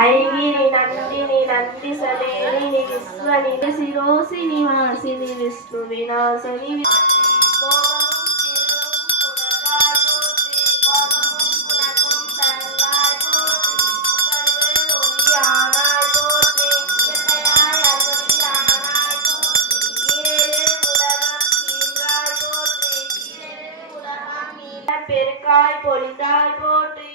ఐగిరి నందిని నందిసలేని విశ్వని శిరోసిని వాసిని విష్ణు వినాశని பெருக்காய் பொழிந்தாய் போற்றி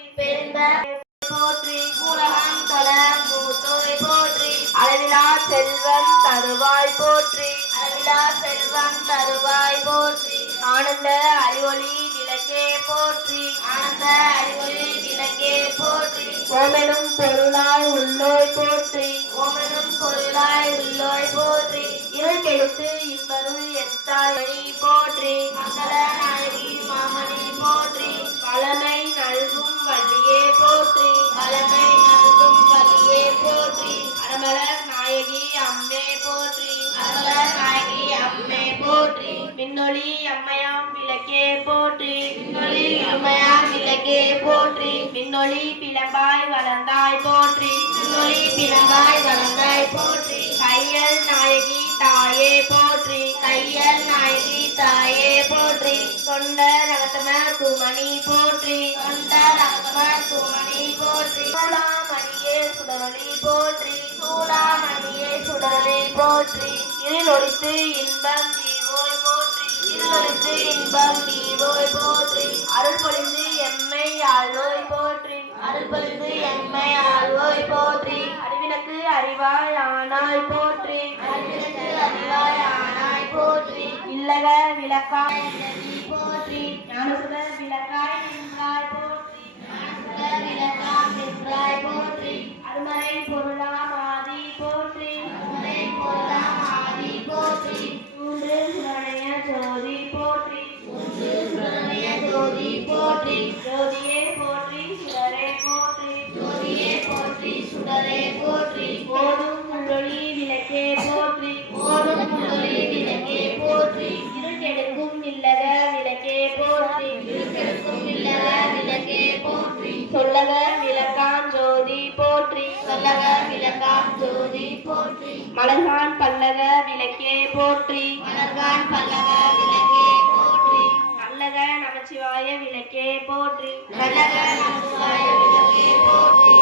போற்றி உலகம் தலம் மூத்தோய் போற்றி அளவிலா செல்வம் தருவாய் போற்றி அளவிலா செல்வம் தருவாய் போற்றி ஆனந்த அறிவொளி விளக்கே போற்றி ஆனந்த அறிவொளி விளக்கே போற்றி ஓமெனும் பொருளாய் உள்ளோய் போற்றி ஓமெனும் பொருளாய் உள்ளோய் போற்றி இருள் கெடுத்து இன்பருள் எத்தாய் போற்றி மங்கள நாயகி மாமணி போற்றி வளமை நல்கும் வள்ளியே போற்றி வளமை நல்கும் வள்ளியே போற்றி அரமலர் நாயகி அம்மே போற்றி அரமலர் நாயகி அம்மே போற்றி மின்னொளி அம்மையாம் விளக்கே போற்றி மின்னொளி அம்மையாம் விளக்கே போற்றி மின்னொளி பிளம்பாய் வளர்ந்தாய் போற்றி மின்னொளி பிளம்பாய் வளர்ந்தாய் போற்றி கையல் நாயகி தாயே போற்றி கையல் நாயகி தாயே போற்றி தொண்ட ரகத்தம தூமணி போற்றி தொண்ட ரகத்தம தூமணி போற்றி சூளாமணியே சுடரொளி போற்றி சூளாமணியே சுடரொளி போற்றி இருளொழித்து இன்பம் தீவோய் போற்றி இருளொழித்து இன்பம் தீவோய் போற்றி அருள் பொழிந்து எம்மை ஆழ்வோய் போற்றி அருள் பொழிந்து எம்மை ஆழ்வோய் போற்றி அறிவினக்கு அறிவாய் ஆனாய் போற்றி அறிவினக்கு அறிவாய் ஆனாய் போற்றி இல்லக விளக்காய் போற்றி ஞானசுட விளக்காய் நின்றாய் போற்றி ஞானசுட விளக்காய் நின்றாய் போற்றி அருமறை பொருளாம் ஆதி போற்றி அருமறை பொருளாம் ஆதி போற்றி மூன்று சுடரைய ஜோதி போற்றி மூன்று சுடரைய ஜோதி போற்றி ஜோதியே போற்றி சுடரே போற்றி ஜோதியே போற்றி சுடரே போற்றி ஓடும் முள்ளொளி விளக்கே போற்றி ஓடும் முள்ளொளி விளக்கே போற்றி இருட்டெடுக்கும் இல்லக விளக்கே போற்றி இருட்டெடுக்கும் இல்லக விளக்கே போற்றி சொல்லக விளக்காம் ஜோதி போற்றி சொல்லக விளக்காம் ஜோதி போற்றி மலர்கான் பல்லக விளக்கே போற்றி மலர்கான் பல்லக விளக்கே போற்றி நல்லக நமச்சிவாய விளக்கே போற்றி நல்லக நமச்சிவாய விளக்கே போற்றி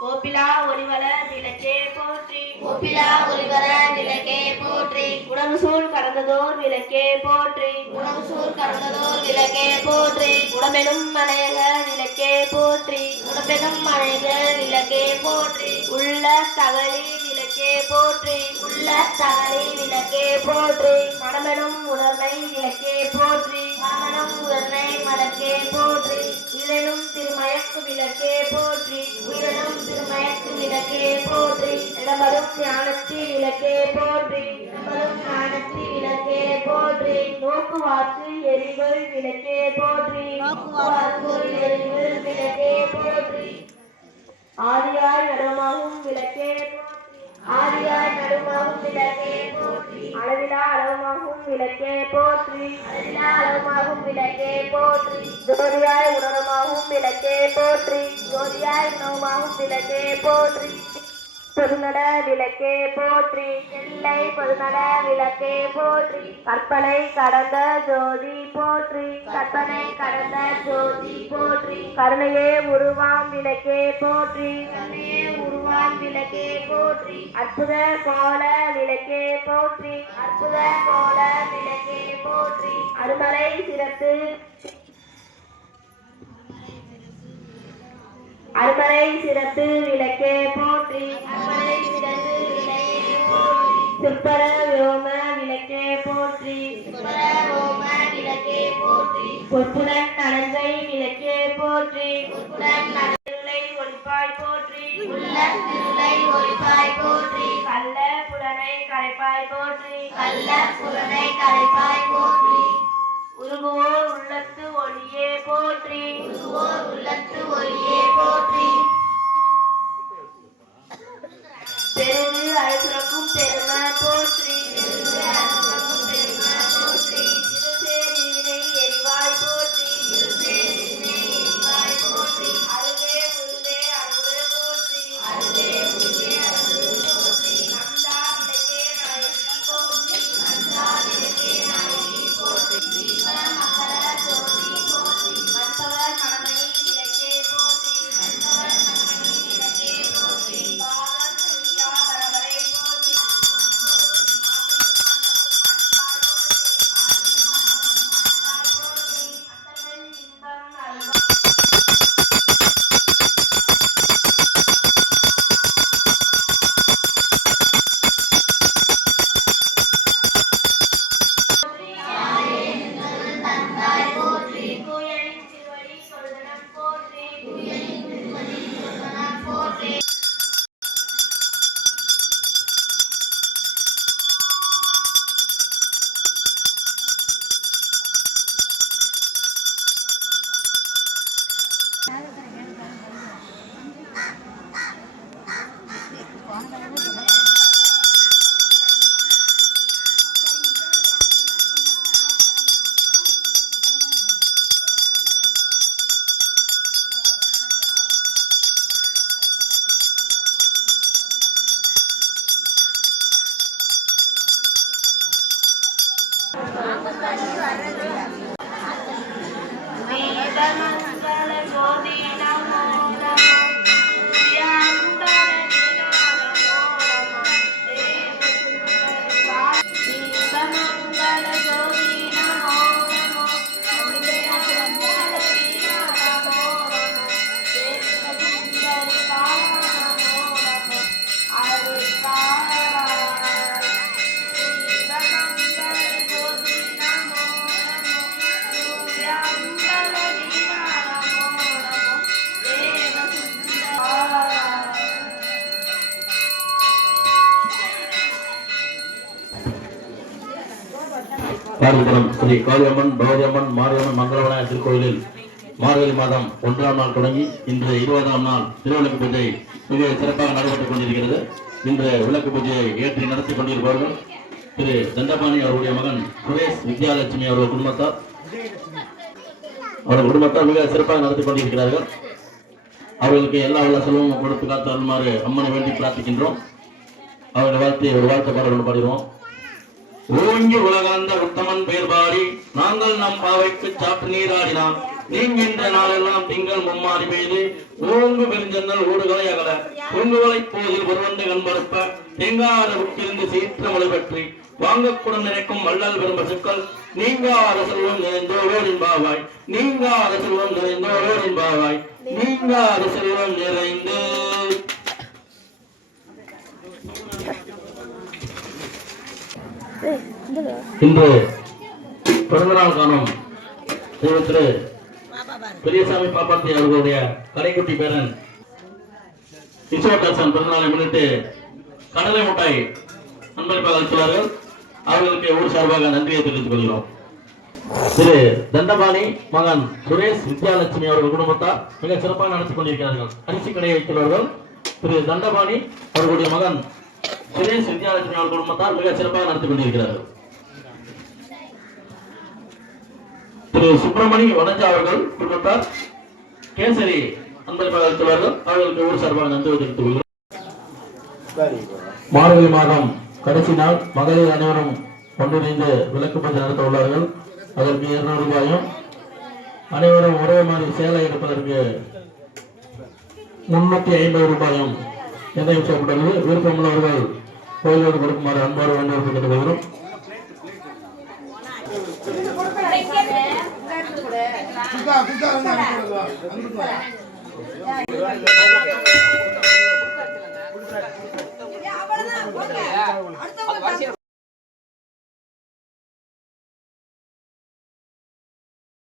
கோப்பிலா ஒளிவல விளக்கே போற்றி கோப்பிலா ஒளிவல விளக்கே போற்றி உணவு சூழ் கடந்ததோர் விளக்கே போற்றி உணவு சூழ் கடந்ததோர் விளக்கே போற்றி உடம்பெனும் மனையக விளக்கே போற்றி உடம்பெனும் மனையக விளக்கே போற்றி உள்ள தகலி விளக்கே போற்றி உள்ள தகலி விளக்கே போற்றி மனமெனும் உணர்வை விளக்கே போற்றி மனமெனும் உணர்வை மலக்கே போற்றி உயிரெனும் திருமயக்கு விளக்கே போற்றி உயிரெனும் திருமயக்கு விளக்கே போற்றி இடமரும் ஞானத்தி விளக்கே போற்றி இடமரும் ஞானத்தி விளக்கே போற்றி நோக்குவார்க்கு எரிவல் விளக்கே போற்றி நோக்குவார்க்கு எரிவல் விளக்கே போற்றி ஆதியாய் நடுமாகும் விளக்கே போற்றி ஆதியாய் நடுமாகும் விளக்கே போற்றி அளவிலா அளவுமாகும் விளக்கே போற்றி அளவிலா அளவுமாகும் விளக்கே போற்றி ஜோதியாய் உணரமாகும் விளக்கே போற்றி ஜோதியாய் உணவுமாகும் விளக்கே போற்றி பொதுநட விளக்கே போற்றி எல்லை பொதுநட விளக்கே போற்றி கற்பனை கடந்த ஜோதி போற்றி கற்பனை கடந்த ஜோதி போற்றி கருணையே உருவாம் விளக்கே போற்றி கருணையே உருவாம் விளக்கே போற்றி அற்புத கோல விளக்கே போற்றி அற்புத கோல விளக்கே போற்றி அருமறை சிறப்பு அருமறை சிறப்பு விளக்கே போற்றி அருமறை சிறப்பு விளக்கே போற்றி சிற்பர வோம விளக்கே போற்றி சிற்பர வோம விளக்கே போற்றி பொற்புடன் நலஞ்சை விளக்கே போற்றி பொற்புடன் நலஞ்சை ஒளிப்பாய் போற்றி உள்ள திருளை ஒளிப்பாய் போற்றி கள்ள புலனை கரைப்பாய் போற்றி கள்ள புலனை கரைப்பாய் போற்றி உருகுவோர் உள்ளத்து ஒளியே போற்றி உருகுவோர் உள்ளத்து ஒளியே போற்றி பெருகு அழுசுரக்கும் பெருமை போற்றி பெருகு அழுசுரக்கும் பெருமை போற்றி திருசேரிவினை எரிவாய் போற்றி திருசேரிவினை எரிவாய் போற்றி அருவே உருவே அருவே போற்றி வேதமங்கள ஜோதி நமோ நமோ சூர்யாந்தர விநாதமோ நமோ வேதமங்கள ஜோதி நமோ நமோ சூர்யாந்தர விநாதமோ நமோ தேவசுந்தரி பாலமோ நமோ அருள்காரா வேதமங்கள ஜோதி நமோ நமோ சூர்யாந்தர விநாதமோ நமோ தேவசுந்தரி காஞ்சிபுரம் ஸ்ரீ காளியம்மன் பகவதியம்மன் மாரியம்மன் மங்களவனாய திருக்கோயிலில் மார்கழி மாதம் 1ஆம் நாள் தொடங்கி இன்று 20ஆம் நாள் திருவிளக்கு பூஜை மிக சிறப்பாக நடைபெற்றுக் கொண்டிருக்கிறது. இன்று விளக்கு பூஜையை ஏற்றி நடத்தி கொண்டிருப்பவர்கள் திரு தண்டபாணி அவருடைய மகன் சுரேஷ் வித்யாலட்சுமி அவர்கள் குடும்பத்தார் மிக சிறப்பாக நடத்தி கொண்டிருக்கிறார்கள். அவர்களுக்கு எல்லா வல்ல செல்வமும் கொடுத்து காத்து அருள்மாறு அம்மனை வேண்டி பிரார்த்திக்கின்றோம். அவர்களை வாழ்த்தி ஒரு வாழ்த்து பாடல் பாடிடுவோம். ஓங்கி உலகாந்த உத்தமன் பெயர் பாடி நாங்கள் நம் பாவைக்கு சாப்பிட்டு நீராடினான் நீங்கின்ற நாளெல்லாம் திங்கள் மும்மாறி பெய்து ஓங்கு பெருஞ்சன்னல் ஊடுகளை அகல பொங்குகளை போதில் ஒருவந்து கண்படுப்ப தேங்காத உட்கிருந்து சீற்ற மொழி பற்றி வாங்கக்குடன் நினைக்கும் வள்ளல் பெரும் பசுக்கள் நீங்காத செல்வம் நிறைந்தோரோர் என்பாவாய் நீங்காத செல்வம் நிறைந்தோரோர் என்பாவாய் நீங்காத செல்வம் நிறைந்து இன்று பிறந்தநாள் காணும் திரு பெரியசாமி பாப்பாத்தி அவர்களுடைய கடைக்குட்டி பேரன் விஸ்வகாசன் பிறந்தநாளை முன்னிட்டு கடலை மிட்டாய் அன்பளிப்பாக அளித்துள்ளார்கள். அவர்களுக்கு ஊர் சார்பாக நன்றியை தெரிவித்துக் கொள்கிறோம். திரு தண்டபாணி மகன் சுரேஷ் வித்யாலட்சுமி அவர்கள் குடும்பத்தார் மிக சிறப்பாக நடத்தி கொண்டிருக்கிறார்கள். அரிசி கடையை வைத்துள்ளார்கள். திரு தண்டபாணி அவர்களுடைய மகன் சுரேஷ் வித்யாலட்சுமி அவர்கள் குடும்பத்தார் மிக சிறப்பாக நடத்தி கொண்டிருக்கிறார்கள். திரு சுப்பிரமணி வனஜா அவர்கள் குடும்பத்தார் கேசரி அன்பளிப்பாக அளித்துள்ளார்கள். அவர்களுக்கு ஊர் சார்பாக நன்றி தெரிவித்துக் கொள்கிறோம். மார்கழி மாதம் கடைசி நாள் மகளிர் அனைவரும் ஒன்றிணைந்து விளக்கு பூஜை நடத்த உள்ளார்கள். அதற்கு 200 ரூபாயும் அனைவரும் ஒரே மாதிரி சேலை எடுப்பதற்கு 350 ரூபாயும் நிர்ணயம் செய்யப்பட்டுள்ளது. விருப்பமுள்ளவர்கள் கோயிலோடு கொடுக்குமாறு அன்பாறு வேண்டுகோள் கேட்டுக்கொள்கிறோம். குக்கா